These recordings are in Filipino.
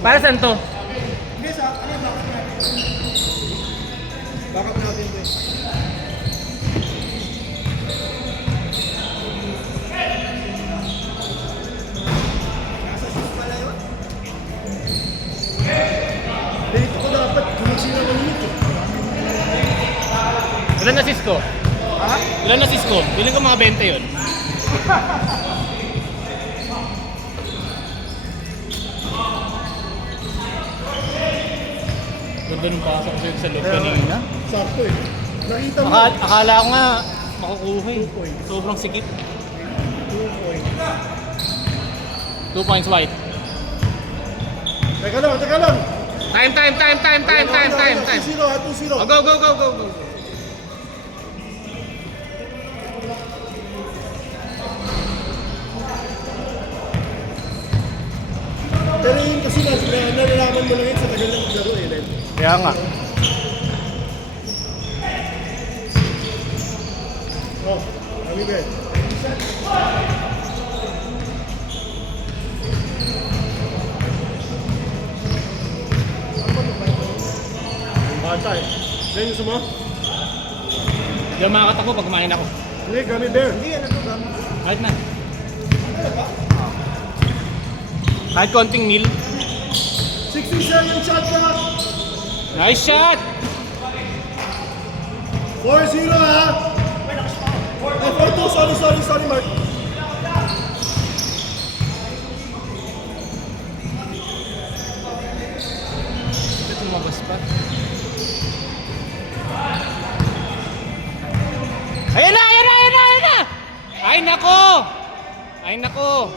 Para saan to? Hindi sa ano yung backup natin? Backup natin to. Nasa sis pala yun? Dito ko dapat kumusina ng minute eh. Ilan na Cisco? Ha? Ilan na Cisco? Bilang ko mga 20 yun. Ganda nung pasok ko sa loob kanina. Sakto eh. Nakita mo. Akala ko nga makukuha eh. 2 points. Sobrang sikip. 2 points. 2 points white. Teka lang, teka lang. Time. 2-0 ha, 2-0. Oh, go. Pero yun kasi nalalaman mo lang yun sa tagal ng laro eh. Len. Kaya nga. Oh, kami Ben. Bata eh. Ben, gusto mo? Hindi ako makakatakbo pag kumain ako. Hindi, kami Ben. Hindi, ano to kami? Kahit na. Kahit konting meal. 60 second shot ka! Nice shot! 4-0 ha! Oh, 4-2, sorry Mark. Ito lumabas pa. Ayan na! Ay nako!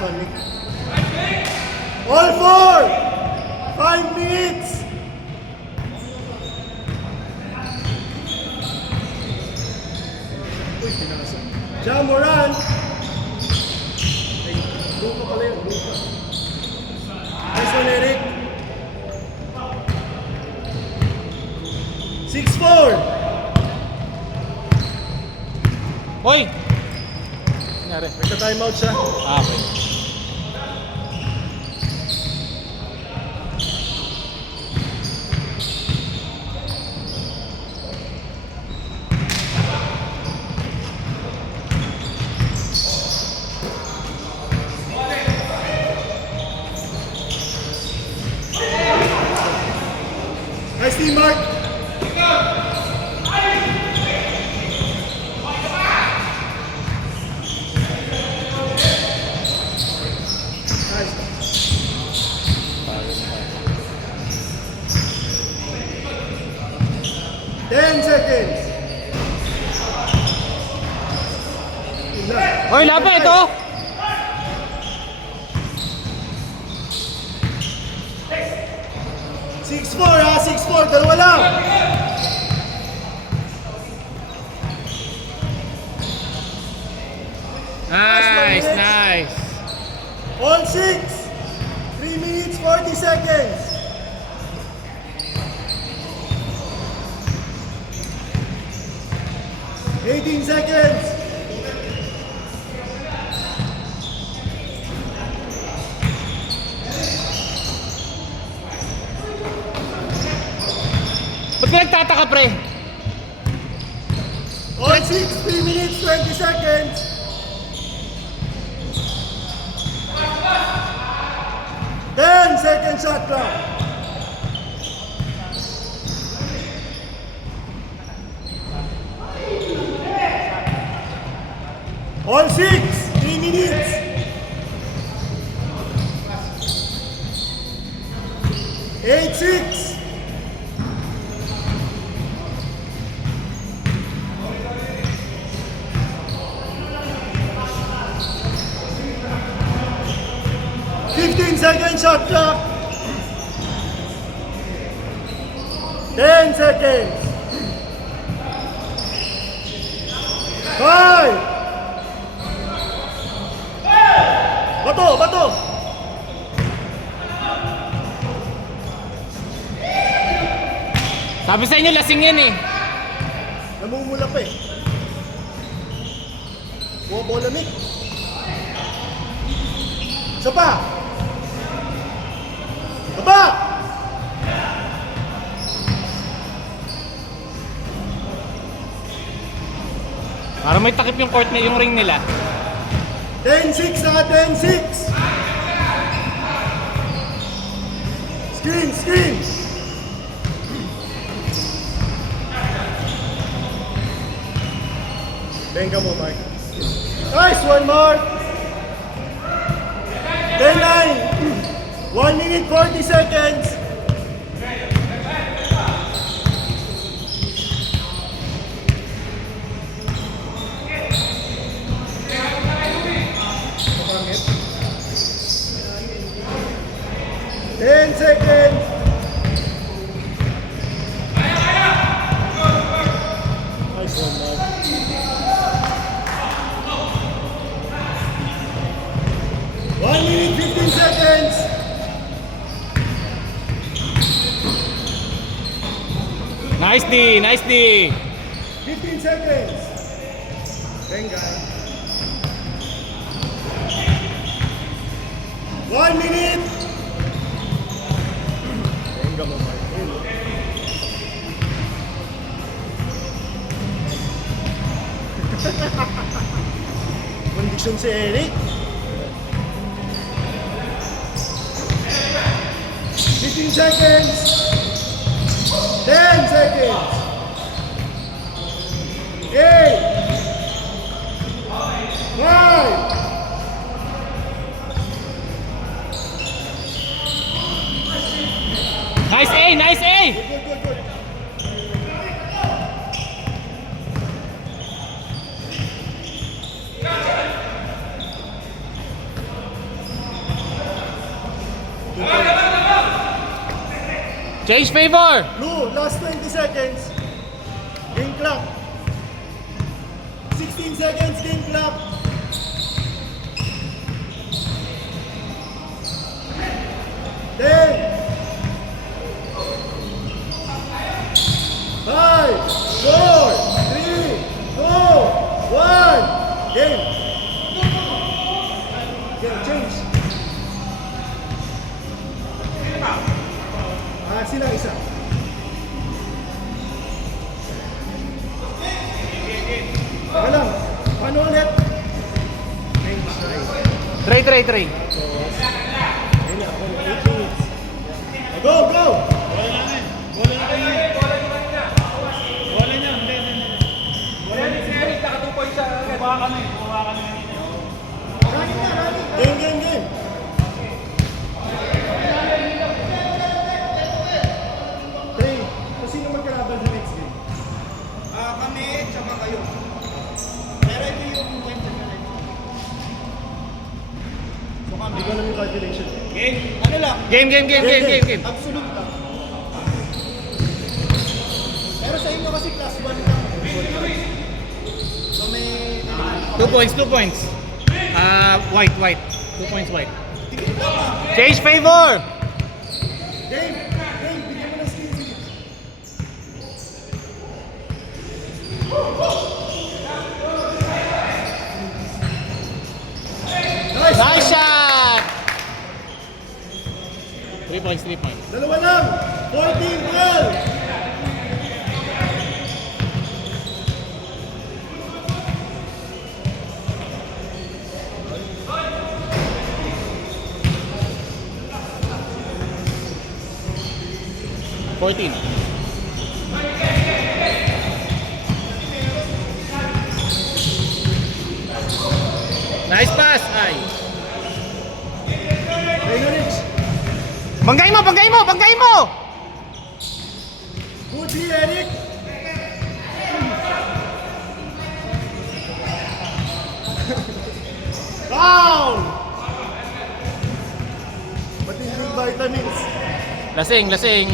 Sonic. All four! 5 minutes! Uy, pinasa. Ja Moran! Ay, Luka pala yun, Luka. Nice one, Eric. 6-4! Hoy! Nangyari? Nagka-timeout siya. Okay. Nice team, Mark! Ten seconds. Hoy, lapit ito! 6-4 ha, 6-4, dalawa lang. Nice! All 6. 3 minutes, 40 seconds. $18 seconds. Ba't ka nagtataka, pre? All 6, 3 minutes, 20 seconds. Second shot clock. All 6, 3 minutes. 8-6. Second shot clock. 10 seconds. 5. Bato, bato. 4. Sabi sa inyo, lasing yan eh. Namumula pa eh. Buwa po lamig. Isa pa. Baba! Para may takip yung court na yung ring nila. 10-6 na, 10-6. Screen, screen. Benga mo, Mark. Nice, one more. 10-9. 1 minute 40 seconds. Ten seconds. Nice one, Mark. One minute, 15 seconds. Nice D, nice D. 15 seconds. Venga. 1 minute. Venga mo, Mark. Kondisyon si Eric. 15 seconds. 10 seconds. 8. 5. Nice A, nice A. Good, good, good. Change favor. Blue, last 20 seconds. Game clock. 16 seconds, game clock. 10. 5, 4, 3, 2, 1. Game. Game, change. Sila isa. Teka lang. Paano ulit? Change. Tray, tray, tray. Ayun na, 8 minutes. Go, go! Game, game, game. Trey, kung sino magkalaban sa next game? Kami, tsaka kayo. Pero ito yung point na next. So, hindi ko alam yung calculation. Game? Ano lang? Game, game, game, game, game, game. Absolute lang. Pero sa inyo kasi class 1 lang. So may... 2 points, 2 points. White, white. 2 points white. Change favor. Game! Game! Bigyan mo ng skill. Sige. Nice! Nice shot. 3 points, 3 points. Dalawa lang! 14-12! Fourteen. Nice pass, ay. Rich! Banggay mo, banggay mo, banggay mo. Good D, Eric! Down! Matinding vitamins. Lasing, lasing.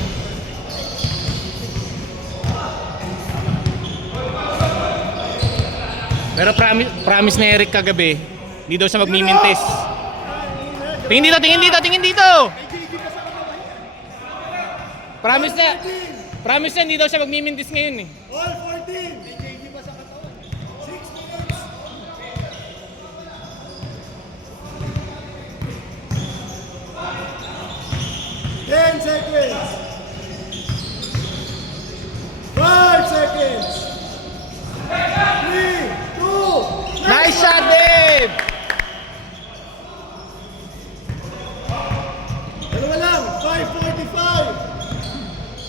Pero promise ni Eric kagabi, hindi daw siya magmimintis. Tingin dito, tingin dito, tingin dito. Promise na. Promise yan, hindi daw siya magmimintis ngayon eh. All 14. 6 minutes. 10 seconds. 5 seconds. 3, 2, Nice shot, Dave! dalawa lang. 5:45.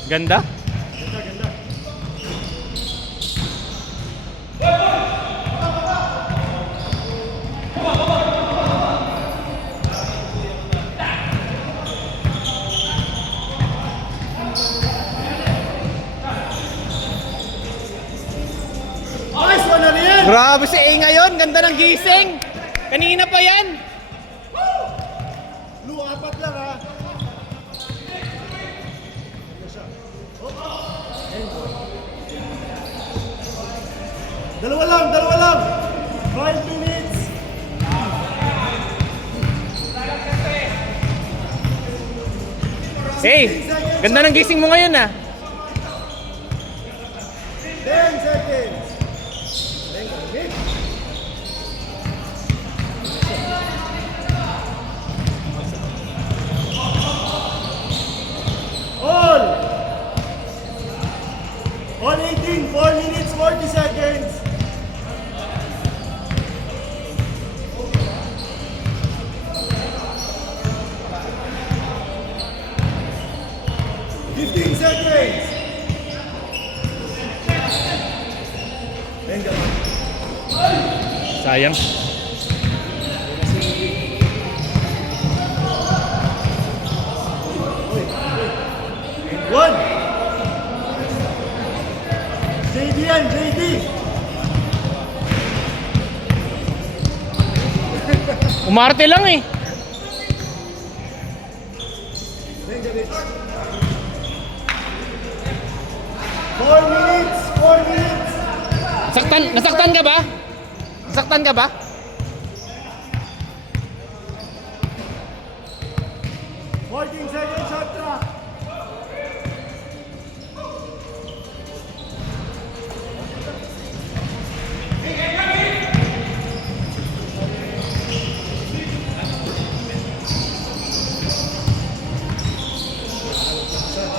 Ganda. Ganda, ganda. Nice one, Ariel! Grabe si A ngayon, ganda ng gising. Kanina pa yan. Lu, 4 lang ha. Dalawa lang. 5 minutes. Hey, ganda ng gising mo ngayon ah. 10 seconds. Hit. All 18, 4 minutes, 40 seconds. Fifteen seconds. Venga. Sayang. One. JD yan, JD. Umarte lang eh. Venga, bitch. 4 minutes, 4 minutes. Nasaktan ka ba? Nasaktan ka ba? Fourteen seconds shot clock.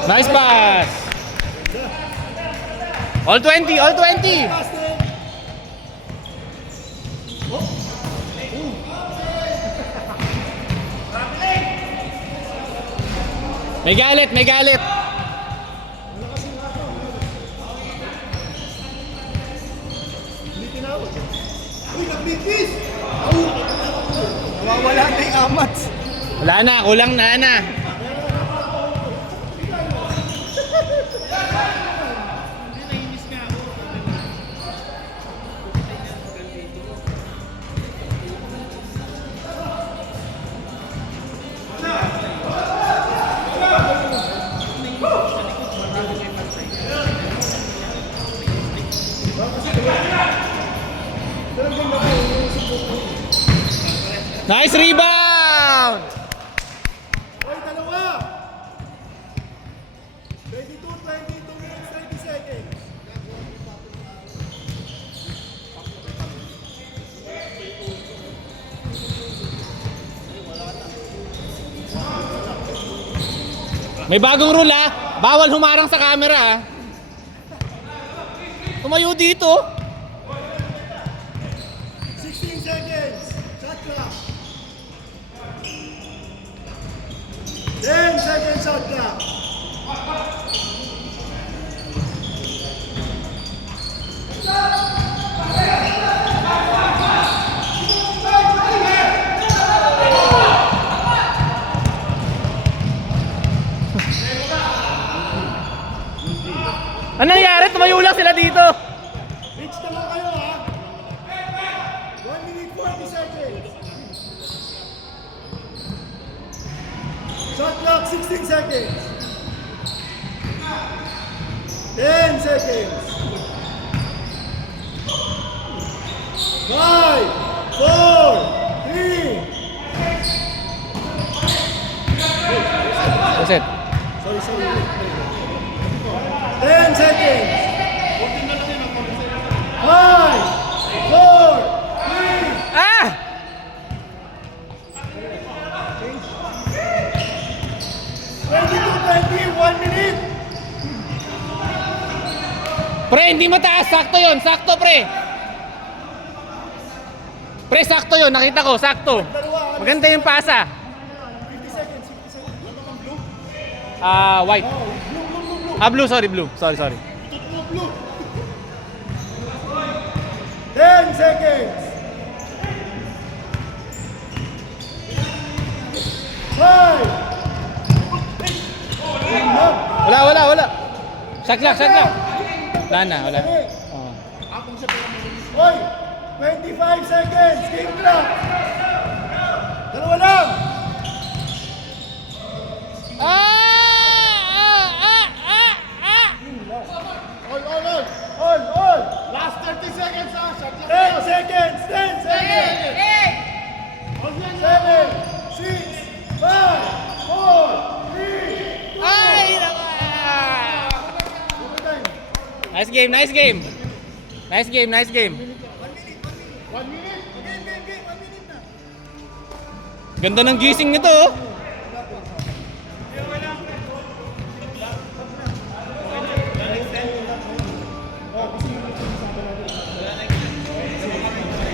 Nice pass. All 20, all 20. Pass it. May galit, may galit. Hindi tinawag. Uy, nagbitis! Nawawala na yung amat. Wala na, kulang na. Nice rebound! Uy, dalawa! 22 minutes, 30 seconds. May bagong rule ah. Bawal humarang sa camera ah. Tumayo dito. 16 seconds. Shot clock. 10 seconds shot clock. Anong nangyari? Tumayo lang sila dito. Reach naman kayo ha. 1 minute 40 seconds. Shot clock 16 seconds. 10 seconds. 5, 4, 3. That's it. Sorry. Pre, hindi mataas. Sakto yun. Sakto, pre. Pre, sakto yun. Nakita ko. Sakto. Dalawa. Maganda yung pasa. 50 seconds. 50 seconds. Ano bang blue? White. Oh, blue, blue, blue, blue. Blue. Sorry, blue. Sorry. Blue, blue. 10 seconds. 5. Wala. Shot lang. Wala na. Oh. Hoy! 25 seconds! Game clock! Dalawa lang! All! Last 30 seconds ha! 10 seconds! 10 seconds! 7, 6, 5, 4, 3, Ay! Nice game. 1 minute! 1 minute Game na! Ganda ng gising nito, oh.